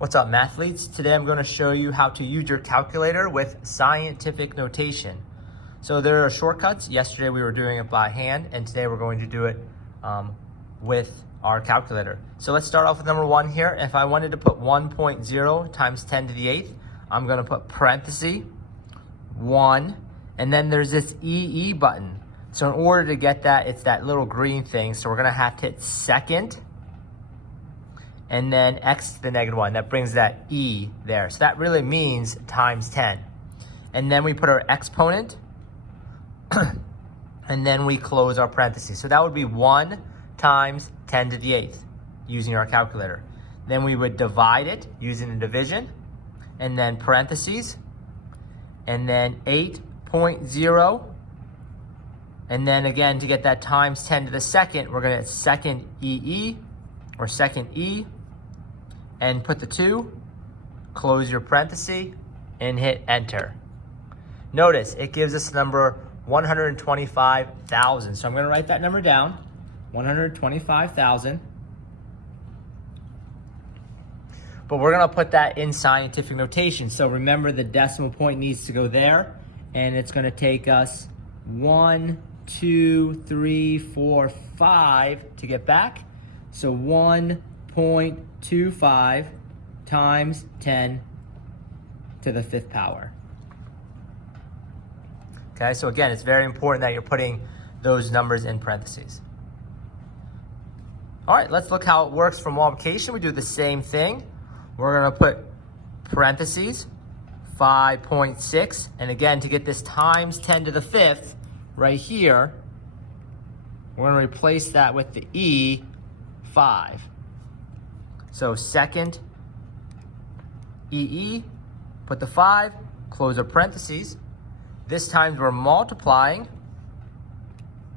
What's up, mathletes? Today I'm going to show you how to use your calculator with scientific notation. So there are shortcuts. Yesterday we were doing it by hand, and today we're going to do it with our calculator. So let's start off with number 1 here. If I wanted to put 1.0 times 10 to the 8th, I'm going to put parenthesis 1, and then there's this EE button. So in order to get that, it's that little green thing. So we're going to have to hit second, and then x to the -1. That brings that e there. So that really means times 10. And then we put our exponent, and then we close our parentheses. So that would be 1 times 10 to the 8th using our calculator. Then we would divide it using the division, and then parentheses, and then 8.0. And then again, to get that times 10 to the second, we're going to hit second EE, or second E, and put the 2, close your parenthesis, and hit enter. Notice it gives us the number 125,000. So I'm going to write that number down, 125,000. But we're going to put that in scientific notation. So remember, the decimal point needs to go there, and it's going to take us 1, 2, 3, 4, 5 to get back. So 1.25 times 10 to the 5th power. Okay, so again, it's very important that you're putting those numbers in parentheses. All right, let's look how it works for multiplication. We do the same thing. We're going to put parentheses 5.6, and again, to get this times 10 to the 5th right here, we're going to replace that with the E, 5. So second EE, put the 5, close our parentheses. This time we're multiplying,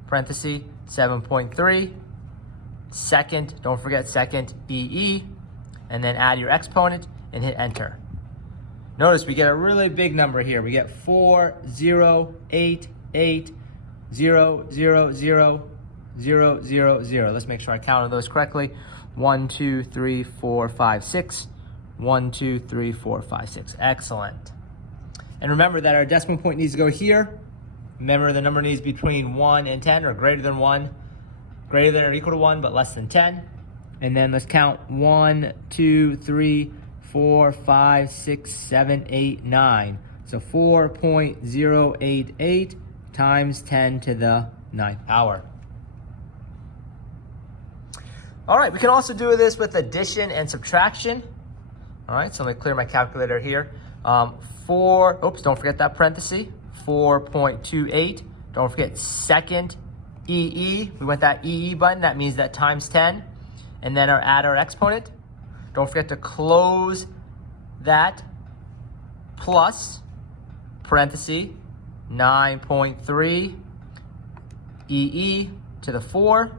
parenthesis 7.3, second, don't forget second EE, and then add your exponent and hit enter. Notice we get a really big number here. We get 408800000. Let's make sure I counted those correctly. 1, 2, 3, 4, 5, 6. 1, 2, 3, 4, 5, 6. Excellent. And remember that our decimal point needs to go here. Remember, the number needs between 1 and 10, or greater than 1, greater than or equal to 1, but less than 10. And then let's count 1, 2, 3, 4, 5, 6, 7, 8, 9. So 4.088 times 10 to the 9th power. All right, we can also do this with addition and subtraction. All right, so let me clear my calculator here. Don't forget that parenthesis, 4.28. Don't forget second EE. We want that EE button. That means that times 10. And then add our exponent. Don't forget to close that plus parenthesis 9.3 EE to the 4,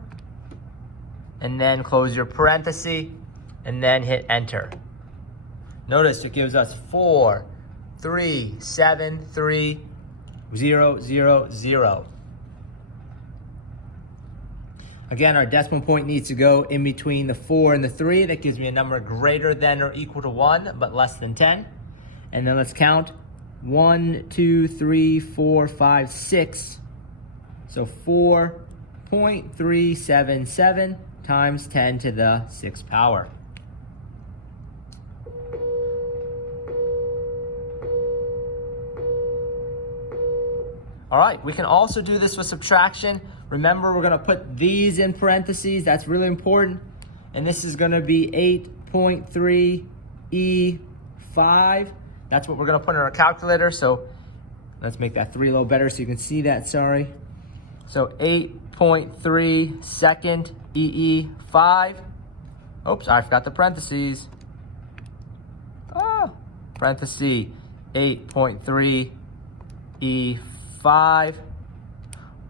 and then close your parenthesis and then hit enter. Notice it gives us 4373000. Again, our decimal point needs to go in between the 4 and the 3. That gives me a number greater than or equal to 1, but less than 10. And then let's count 1, 2, 3, 4, 5, 6. So 4.377 times 10 to the 6th power. All right, we can also do this with subtraction. Remember, we're going to put these in parentheses. That's really important. And this is going to be 8.3 E5. That's what we're going to put in our calculator. So let's make that 3 a little better so you can see that, sorry. So 8.3 second EE5. Oops, I forgot the parentheses. Parenthesis 8.3 E5.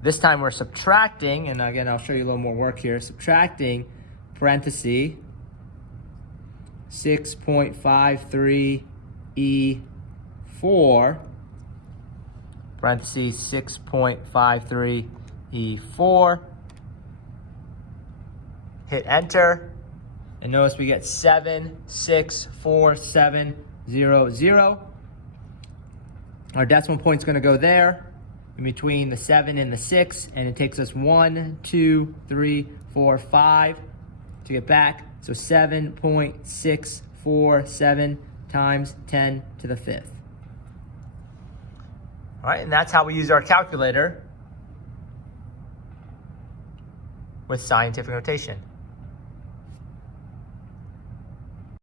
This time we're subtracting, and again, I'll show you a little more work here. Subtracting, parenthesis, 6.53 E4, parenthesis, 6.53 E4. Hit enter, And notice we get 7,64700. Our decimal point's gonna go there in between the 7 and the 6, and it takes us 1, 2, 3, 4, 5 to get back. So 7.647 times 10 to the 5th. All right, and that's how we use our calculator with scientific notation.